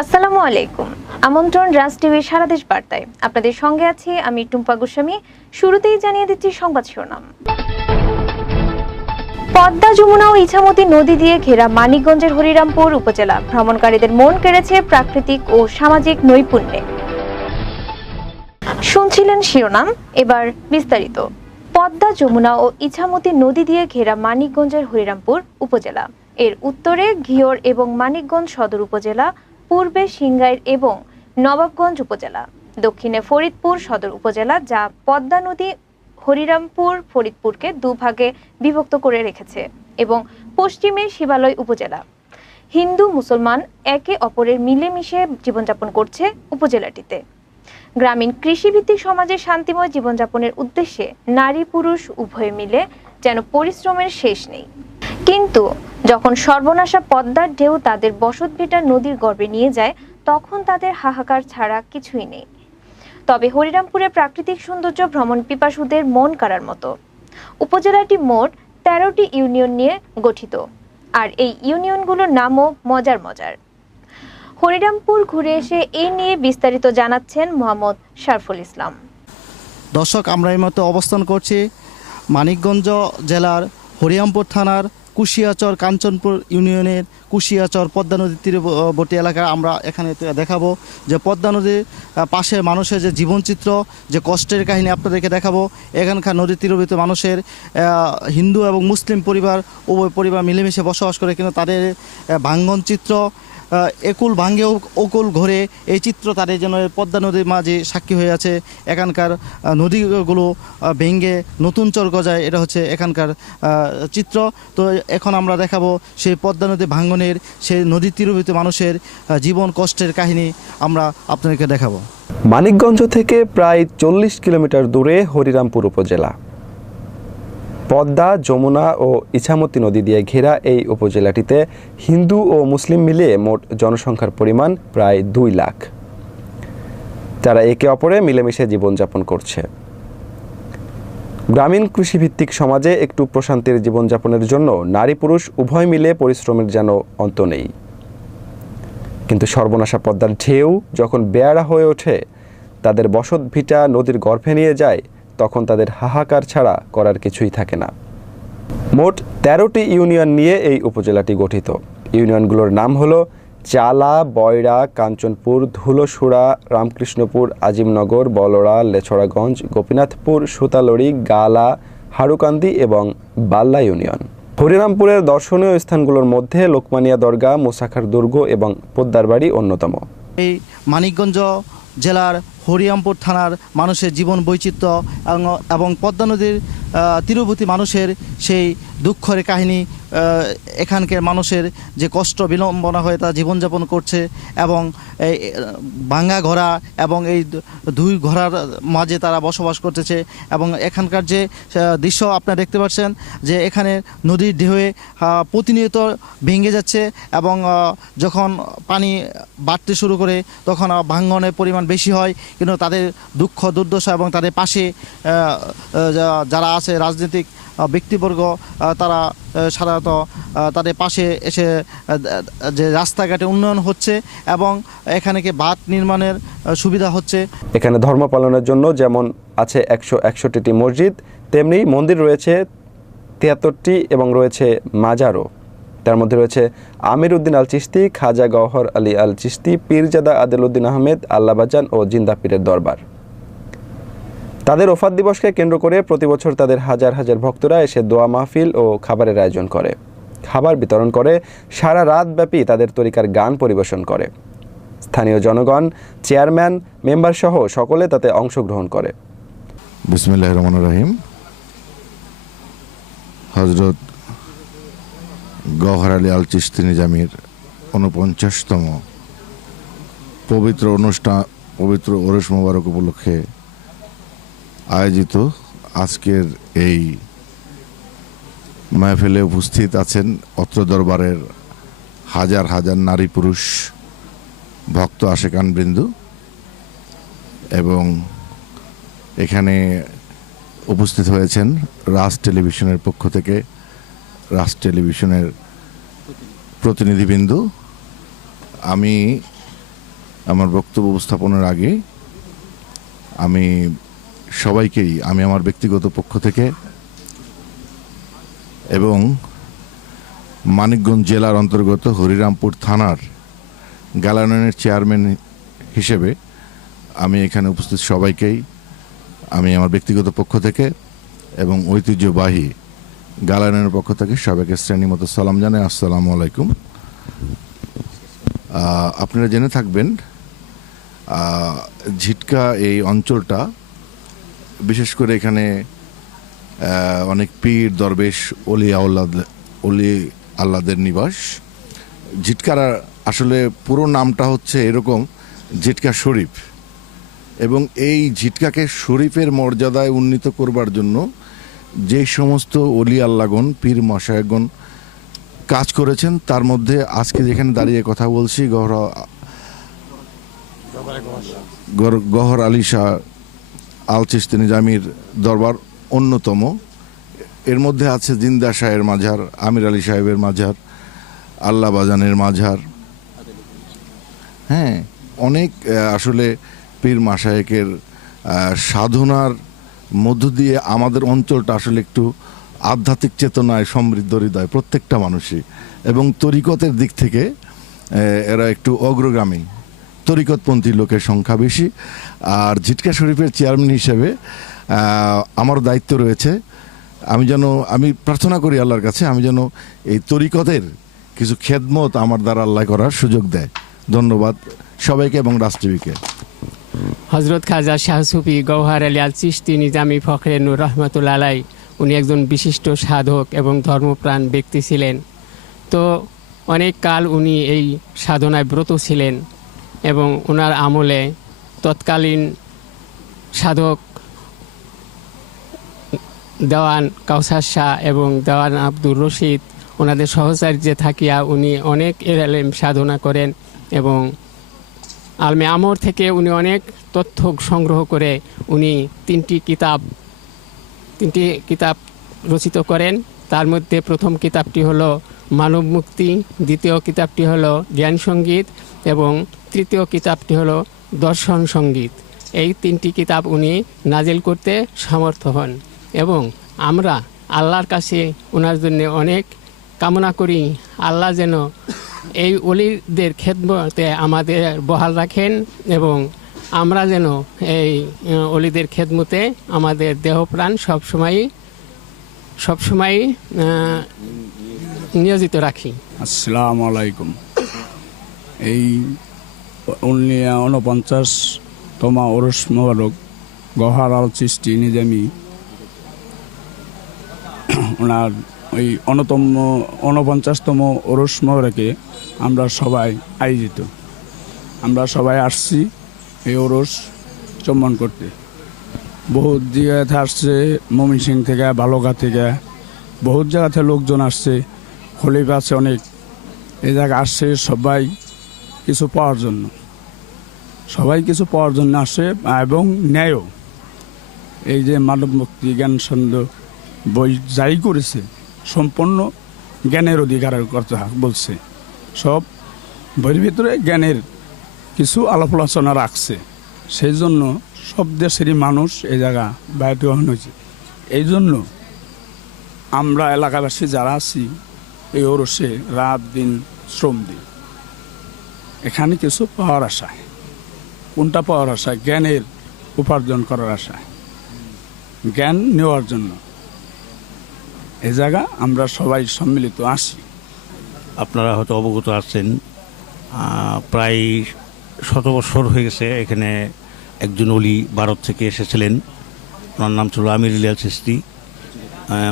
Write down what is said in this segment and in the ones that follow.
আসসালামু আলাইকুম। আমন্ত্রণ রাজ টিভির সারা দেশ বার্তায়। আপনাদের সঙ্গে আছি আমি টুম্পা গোস্বামী। শুরুতেই জানিয়ে দিচ্ছি সংবাদ শিরোনাম। পদ্মা, যমুনা ও ইছামতি নদী দিয়ে ঘেরা মানিকগঞ্জের হরিরামপুর উপজেলা ভ্রমণকারীদের মন কেড়েছে প্রাকৃতিক ও সামাজিক নৈপুণ্যে। শুনছিলেন শিরোনাম, এবার বিস্তারিত। পদ্মা, যমুনা ও ইছামতি নদী দিয়ে ঘেরা মানিকগঞ্জের হরিরামপুর উপজেলা, এর উত্তরে ঘিওর এবং মানিকগঞ্জ সদর উপজেলা, পূর্বে সিংগাইর এবং নবাবগঞ্জ উপজেলা, দক্ষিণে ফরিদপুর সদর উপজেলা, যা পদ্মা নদী হরিরামপুর ফরিদপুরকে দুভাগে বিভক্ত করে রেখেছে, এবং পশ্চিমে শিবালয় উপজেলা। হিন্দু মুসলমান একে অপরের মিলেমিশে জীবনযাপন করছে উপজেলাটিতে। গ্রামীণ কৃষিভিত্তিক সমাজে শান্তিময় জীবনযাপনের উদ্দেশ্যে নারী পুরুষ উভয়ে মিলে যেন পরিশ্রমের শেষ নেই। কিন্তু যখন সর্বনাশা পদ্মার ঢেউ তাদের বসতভিটা নদীর গর্ভে নিয়ে যায়, তখন তাদের হাহাকার ছাড়া কিছুই নেই। তবে হরিরামপুরের প্রাকৃতিক সৌন্দর্য ভ্রমণ পিপাসুদের মন কাড়ার মতো। উপজেলাটি মোট 13টি ইউনিয়ন নিয়ে গঠিত, আর এই ইউনিয়নগুলোর নামও মজার মজার। হরিরামপুর ঘুরে এসে এই নিয়ে বিস্তারিত জানাচ্ছেন মোহাম্মদ শারফুল ইসলাম। দর্শক, আমরা এই মতো অবস্থান করছি মানিকগঞ্জ জেলার হরিরামপুর থানার কুশিয়াচর কাঞ্চনপুর ইউনিয়নের কুশিয়াচর পদ্মা নদীর তীরবর্তী এলাকায়। আমরা এখানে দেখাবো যে পদ্মা নদীর পাশে মানুষের যে জীবনচিত্র, যে কষ্টের কাহিনী আপনাদেরকে দেখাবো। এখানকার নদীর তীরবর্তী মানুষের হিন্দু এবং মুসলিম পরিবার, উভয় পরিবার মিলেমিশে বসবাস করে, কিন্তু তাদের ভাঙ্গন চিত্র, একুল ভাঙ্গেও অকুল ঘরে, এই চিত্র তাদের যেন পদ্মা নদীর মাঝে সাক্ষী হয়ে আছে। এখানকার নদীগুলো ভেঙ্গে নতুন চর গজায়, এটা হচ্ছে এখানকার চিত্র। তো এখন আমরা দেখাবো সেই পদ্মা নদী ভাঙ্গনের, সেই নদীর তীরবর্তী মানুষের জীবন কষ্টের কাহিনী আমরা আপনাদেরকে দেখাবো। মানিকগঞ্জ থেকে প্রায় 40 কিলোমিটার দূরে হরিরামপুর উপজেলা। পদ্মা, যমুনা ও ইছামতি নদী দিয়ে ঘেরা এই উপজেলাটিতে হিন্দু ও মুসলিম মিলিয়ে মোট জনসংখ্যার পরিমাণ প্রায় 2 লাখ, যারা একে অপরে মিলেমিশে জীবনযাপন করছে। গ্রামীণ কৃষিভিত্তিক সমাজে একটু প্রশান্তির জীবনযাপনের জন্য নারী পুরুষ উভয় মিলে পরিশ্রমের যেন অন্ত নেই। কিন্তু সর্বনাশা পদ্মার ঢেউ যখন বেয়ারা হয়ে ওঠে, তাদের বসত ভিটা নদীর গর্ভে নিয়ে যায়, তখন তাদের হাহাকার ছাড়া করার কিছুই থাকে না। মোট 13টি ইউনিয়ন নিয়ে এই উপজেলাটি গঠিত। ইউনিয়নগুলোর নাম হলো চালা, বয়রা, কাঞ্চনপুর, ধুলোসুরা, রামকৃষ্ণপুর, আজিমনগর, বলড়া, লেছড়াগঞ্জ, গোপীনাথপুর, সুতালড়ি, গালা, হারুকান্দি এবং বাল্লা ইউনিয়ন। হরিরামপুরের দর্শনীয় স্থানগুলোর মধ্যে লোকমানিয়া দরগা, মুসাখার দুর্গ এবং পোদ্দার বাড়ি অন্যতম। এই মানিকগঞ্জ জেলার হরিরামপুর থানার মানুষের জীবন বৈচিত্র্য এবং পদ্মা নদীর তীরবর্তী মানুষের সেই দুঃখের কাহিনী, এখানকার মানুষের যে কষ্ট বিলম্বনা হয়ে তারা জীবনযাপন করছে, এবং এই ভাঙ্গা ঘোড়া এবং এই দুই ঘোড়ার মাঝে তারা বসবাস করতেছে। এবং এখানকার যে দৃশ্য আপনারা দেখতে পাচ্ছেন, যে এখানে নদীর ঢেউয়ে প্রতিনিয়ত ভেঙে যাচ্ছে, এবং যখন পানি বাড়তে শুরু করে তখন ভাঙ্গনের পরিমাণ বেশি হয়। কিন্তু তাদের দুঃখ দুর্দশা এবং তাদের পাশে যারা আছে রাজনৈতিক ব্যক্তিবর্গ, তারা সাধারণত তাদের পাশে এসে যে রাস্তাঘাটে উন্নয়ন হচ্ছে এবং এখানে বাঁধ নির্মাণের সুবিধা হচ্ছে। এখানে ধর্ম পালনের জন্য যেমন আছে 161টি মসজিদ, তেমনি মন্দির রয়েছে 73টি এবং রয়েছে মাজারও। তার মধ্যে রয়েছে আমির উদ্দিন আল চিশতি, খাজা গওহর আলী আল চিশতি, পীরজাদা আদেল উদ্দিন আহমেদ, আল্লাহবাজান ও জিন্দা পীরের দরবার। তাদের ওফাত দিবসকে কেন্দ্র করে প্রতি বছর তাদের হাজার হাজার ভক্তরা এসে দোয়া মাহফিল ও খাবারের আয়োজন করে, খাবার বিতরণ করে, সারা রাত ব্যাপী তাদের তরিকার গান পরিবেশন করে। স্থানীয় জনগণ, চেয়ারম্যান, মেম্বার সহ সকলে তাতে অংশগ্রহণ করে। বিসমিল্লাহির রহমানির রহিম। হযরত গওহর আলী আল চিশতি নিজামীর 49তম পবিত্র অনুষ্ঠান, পবিত্র ওরস মোবারক উপলক্ষে আয়োজিত আজকের এই মাহফিলে উপস্থিত আছেন অত্র দরবারের হাজার হাজার নারী পুরুষ ভক্ত আশেকান বৃন্দ, এবং এখানে উপস্থিত হয়েছেন রাজ টেলিভিশনের পক্ষ থেকে রাজ টেলিভিশনের প্রতিনিধিবৃন্দ। আমি আমার বক্তব্য উপস্থাপনের আগে আমি সবাইকেই আমি আমার ব্যক্তিগত পক্ষ থেকে এবং মানিকগঞ্জ জেলার অন্তর্গত হরিরামপুর থানার গালানের চেয়ারম্যান হিসেবে আমি এখানে উপস্থিত সবাইকেই আমি আমার ব্যক্তিগত পক্ষ থেকে এবং ঐতিহ্যবাহী গালানের পক্ষ থেকে সবাইকে শ্রেণী মতো সালাম জানাই। আসসালামু আলাইকুম। আপনারা জেনে থাকবেন ঝিটকা এই অঞ্চলটা বিশেষ করে এখানে অনেক পীর দরবেশ অলি আল্লাদের নিবাস। ঝিটকার আসলে পুরো নামটা হচ্ছে এরকম ঝিটকা শরীফ, এবং এই ঝিটকাকে শরীফের মর্যাদায় উন্নীত করবার জন্য যে সমস্ত অলি আল্লাগণ পীর মশায়েগণ কাজ করেছেন, তার মধ্যে আজকে যেখানে দাঁড়িয়ে কথা বলছি গহর আলী শাহ আল চিশতি নিজামীর দরবার অন্যতম। এর মধ্যে আছে জিন্দা শাহের মাজার, আমির আলী সাহেবের মাজার, আল্লাহ বাজানের মাজার, হ্যাঁ, অনেক আসলে পীর মাশায়েকের সাধনার মধ্য দিয়ে আমাদের অঞ্চলটা আসলে একটু আধ্যাত্মিক চেতনায় সমৃদ্ধ হৃদয় প্রত্যেকটা মানুষই, এবং তরিকতের দিক থেকে এরা একটু অগ্রগামী, তরিকতপন্থী লোকের সংখ্যা বেশি। আর ঝিটকা শরীফের চেয়ারম্যান হিসেবে আমার দায়িত্ব রয়েছে আমি প্রার্থনা করি আল্লাহর কাছে আমি যেন এই তরিকতের কিছু খেদমত আমার দ্বারা আল্লাহ করার সুযোগ দেয়। ধন্যবাদ সবাইকে এবং রাষ্ট্রীয়কে। হজরত খাজা শাহ সুফি গওহার আলী আল চিশতি নিজামী ফখরে নূর রহমতুল্লাহ আলাই উনি একজন বিশিষ্ট সাধক এবং ধর্মপ্রাণ ব্যক্তি ছিলেন। তো অনেক কাল উনি এই সাধনায় ব্রত ছিলেন এবং ওনার আমলে তৎকালীন সাধক দেওয়ান কাউসার শাহ এবং দেওয়ান আব্দুর রশিদ ওনাদের সহচার্যে থাকিয়া উনি অনেক এলেম সাধনা করেন এবং আলমে আমর থেকে উনি অনেক তথ্য সংগ্রহ করে উনি তিনটি কিতাব রচিত করেন। তার মধ্যে প্রথম কিতাবটি হলো মানব মুক্তি, দ্বিতীয় কিতাবটি হলো জ্ঞান সঙ্গীত এবং তৃতীয় কিতাবটি হলো দর্শন সঙ্গীত। এই তিনটি কিতাব উনি নাজিল করতে সমর্থ হন এবং আমরা আল্লাহর কাছে ওনার জন্য অনেক কামনা করি আল্লাহ যেন এই অলিদের খেদমতে আমাদের বহাল রাখেন এবং আমরা যেন এই অলিদের খেদমতে আমাদের দেহপ্রাণ সবসময় নিয়োজিত রাখি। আসসালামু আলাইকুম। এই 49তম ওরস মোবারক গওহার আল চিশতি নিজামী ওনার ওই 49তম ওরস মোবারকে আমরা সবাই আয়োজিত, আমরা সবাই আসছি এই ওরস চম্বন করতে। বহুত জায়গাতে আসছে, ময়মনসিংহ থেকে, বালুঘা থেকে, বহুত জায়গাতে লোকজন আসছে, খলিফা আছে অনেক। এই জায়গায় আসছে সবাই কিছু পাওয়ার জন্য, আসছে এবং ন্যায়ও। এই যে মানব মুক্তি জ্ঞান ছন্দ বই যাই করেছে সম্পূর্ণ জ্ঞানের অধিকারের কথা বলছে। সব বইয়ের ভিতরে জ্ঞানের কিছু আলাপ আলোচনা রাখছে। সেই জন্য সব দেশেরই মানুষ এই জায়গা বাইরে গ্রহণ হয়েছে। এই জন্য আমরা এলাকাবাসী যারা আছি এই ওরসে রাত দিন শ্রম দিই এখানে কিছু পাওয়ার আশায়। কোনটা পাওয়ার আশায়? জ্ঞানের উপার্জন করার আশায়, জ্ঞান নেওয়ার জন্য এই জায়গা আমরা সবাই সম্মিলিত আসি। আপনারা হয়তো অবগত আছেন, প্রায় 100 বছর হয়ে গেছে এখানে একজন অলি ভারত থেকে এসেছিলেন। ওনার নাম ছিল আমির আলী আল চিশতি।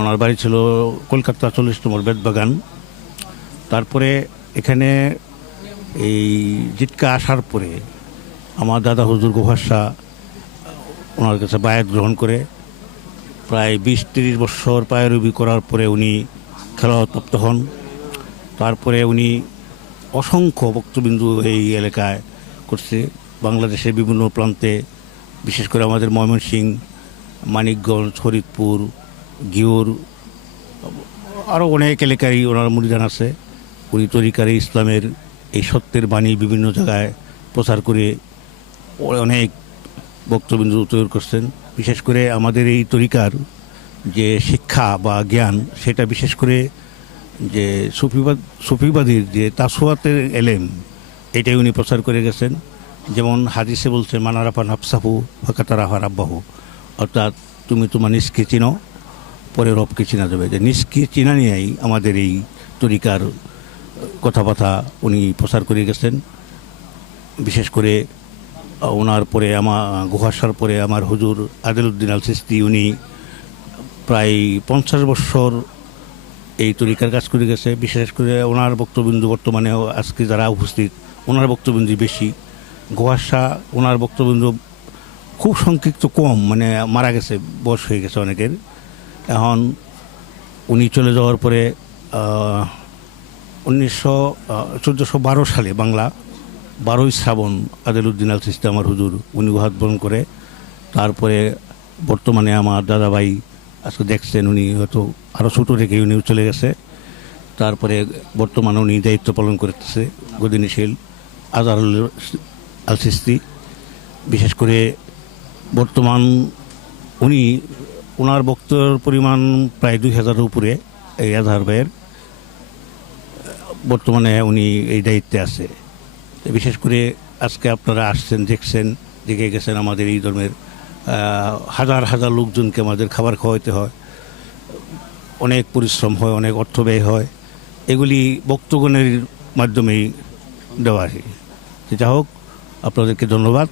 ওনার বাড়ি ছিল কলকাতা 40 নম্বর বেদবাগান। তারপরে এখানে এই জিটকা আসার পরে আমার দাদা হুজুর গওহার শাহ ওনার কাছে বায়াত গ্রহণ করে প্রায় 20-30 বছর পায়রবি করার পরে উনি খেলাপ্রাপ্ত হন। তারপরে উনি অসংখ্য বক্তবিন্দু এই এলাকায় করছে, বাংলাদেশের বিভিন্ন প্রান্তে, বিশেষ করে আমাদের ময়মনসিংহ, মানিকগঞ্জ, ফরিদপুর, ঘিওর, আরও অনেক এলাকায় ওনার মুরিদান আছে। উনি তরিকার ইসলামের এই সত্যের বাণী বিভিন্ন জায়গায় প্রচার করে অনেক বক্তব্য তৈরি করছেন। বিশেষ করে আমাদের এই তরিকার যে শিক্ষা বা জ্ঞান, সেটা বিশেষ করে যে সুফিবাদীর যে তাসওয়াতের এলেম, এটাই উনি প্রচার করে গেছেন। যেমন হাদিসে বলছে, মানারাফা নাফসাহু ফাকাতারাহা রাব্বাহু, অর্থাৎ তুমি তোমার নিজকে চিনো, পরে রবকে চেনা যাবে। যে নিজকে চেনা নিয়েই আমাদের এই তরিকার কথাবার্তা উনি প্রচার করে গেছেন। বিশেষ করে ওনার পরে গুহাসার পরে আমার হুজুর আদিলউদ্দিন আল চিশতি, উনি প্রায় 50 বছর এই তরিকার কাজ করে গেছে। বিশেষ করে ওনার বক্তবিন্দু বর্তমানে আজকে যারা উপস্থিত, ওনার বক্তবিন্দু বেশি। গুহাসা ওনার বক্তবিন্দু খুব সংক্ষিপ্ত, কম, মানে মারা গেছে, বয়স হয়ে গেছে অনেকের। এখন উনি চলে যাওয়ার পরে 1412 সালে বাংলা 12ই শ্রাবণ আদিলউদ্দিন আল চিশতি আমার হুজুর উনি উদ্বোধন করে। তারপরে বর্তমানে আমার দাদাভাই আজকে দেখছেন, উনি হয়তো আরও ছোটো থেকে উনি চলে গেছে। তারপরে বর্তমানে উনি দায়িত্ব পালন করতেছে গদিনীশীল আজহারুল আল চিশতি। বিশেষ করে বর্তমান ওনার বক্তব্যের পরিমাণ প্রায় 2000-এর উপরে এই আজহার ভাইয়ের। বর্তমানে উনি এই দায়িত্বে আছে। বিশেষ করে আজকে আপনারা আসছেন, দেখছেন, দেখে গেছেন আমাদের এই ধর্মের হাজার হাজার লোকজনকে আমাদের খাবার খাওয়াইতে হয়, অনেক পরিশ্রম হয়, অনেক অর্থ ব্যয় হয়। এগুলি বক্তগণের মাধ্যমেই দেওয়া হয়। যা হোক, আপনাদেরকে ধন্যবাদ।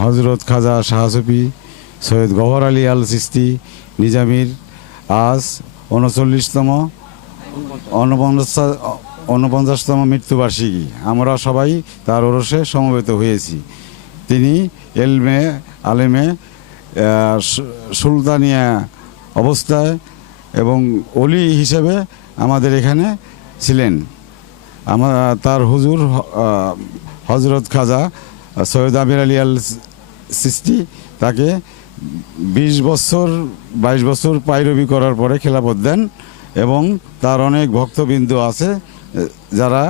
হজরত খাজা শাহ সুফি সৈয়দ গওহর আলী আল চিশতি নিজামীর আজ 49তম মৃত্যুবার্ষিকী। আমরা সবাই তার ওরসে সমবেত হয়েছি। তিনি আলেমে সুলতানিয়া অবস্থায় এবং অলি হিসেবে আমাদের এখানে ছিলেন। তার হুজুর হজরত খাজা সৈয়দ আমির আলী আল চিশতি তাকে 22 বছর পায়রবি করার পরে খেলাফত দেন এবং তার অনেক ভক্তবৃন্দ আছে যারা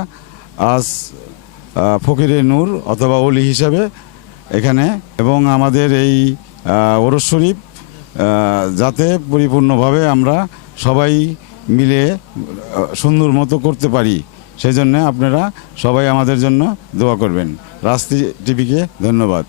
আজ ফকিরে নূর অথবা অলি হিসাবে এখানে। এবং আমাদের এই ওরস শরীফ যাতে পরিপূর্ণভাবে আমরা সবাই মিলে সুন্দর মতো করতে পারি, সেই জন্য আপনারা সবাই আমাদের জন্য দোয়া করবেন। রাস্তি টিভিকে ধন্যবাদ।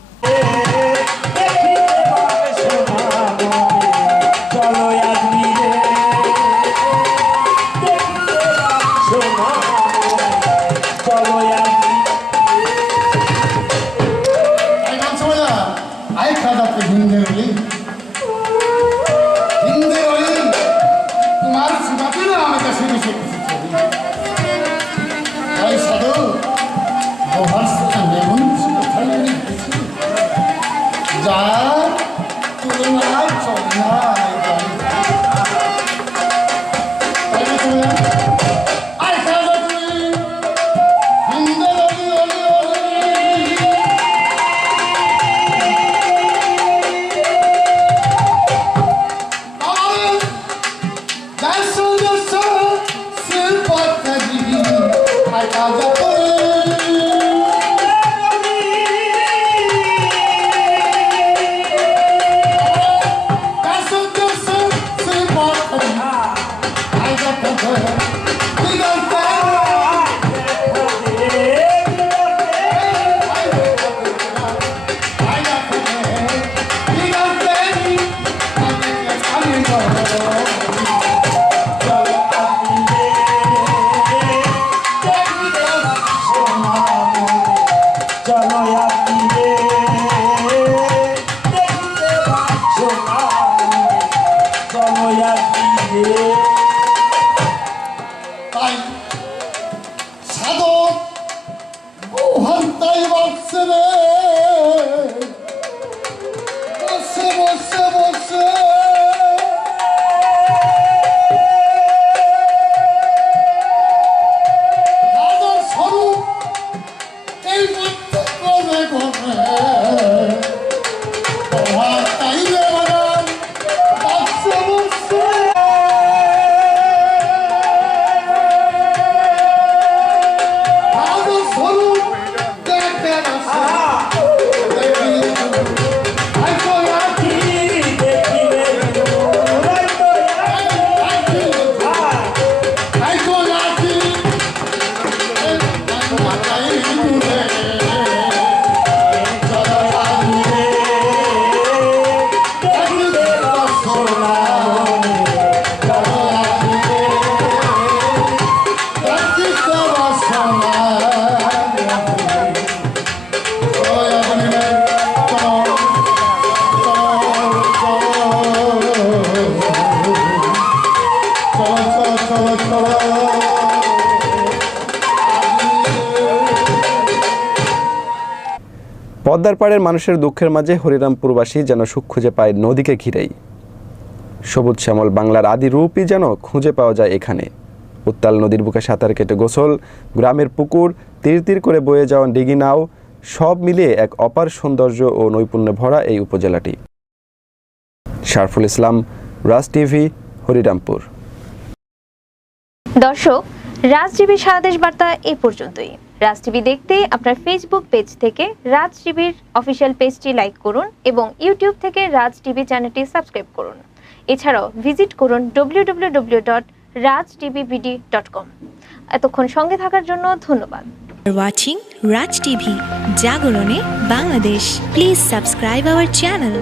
পদ্মার পাড়ের মানুষের দুঃখের মাঝে হরিরামপুরবাসী যেন সুখ খুঁজে পায় নদীকে ঘিরেই। সবুজ শ্যামল বাংলার আদি রূপই যেন খুঁজে পাওয়া যায় এখানে। উত্তাল নদীর বুকে সাঁতার কেটে গোসল, গ্রামের পুকুর, তীর তীর করে বয়ে যাওয়া ডিঙি নাও, সব মিলিয়ে এক অপার সৌন্দর্য ও নৈপুণ্যে ভরা এই উপজেলাটি। শারফুল ইসলাম, রাজ টিভি, হরিরামপুর। দর্শক, রাজ টিভির সারাদেশ বার্তা এ পর্যন্তই। রাজ টিভি দেখতে আপনার ফেসবুক পেজ থেকে রাজ টিভির অফিসিয়াল পেজটি লাইক করুন এবং ইউটিউব থেকে রাজ টিভি চ্যানেলটি সাবস্ক্রাইব করুন। এছাড়াও ভিজিট করুন www.rajtvbd.com। এতক্ষণ সঙ্গে থাকার জন্য ধন্যবাদ। Watching Raj TV, জাগরণে Bangladesh. Please subscribe our channel.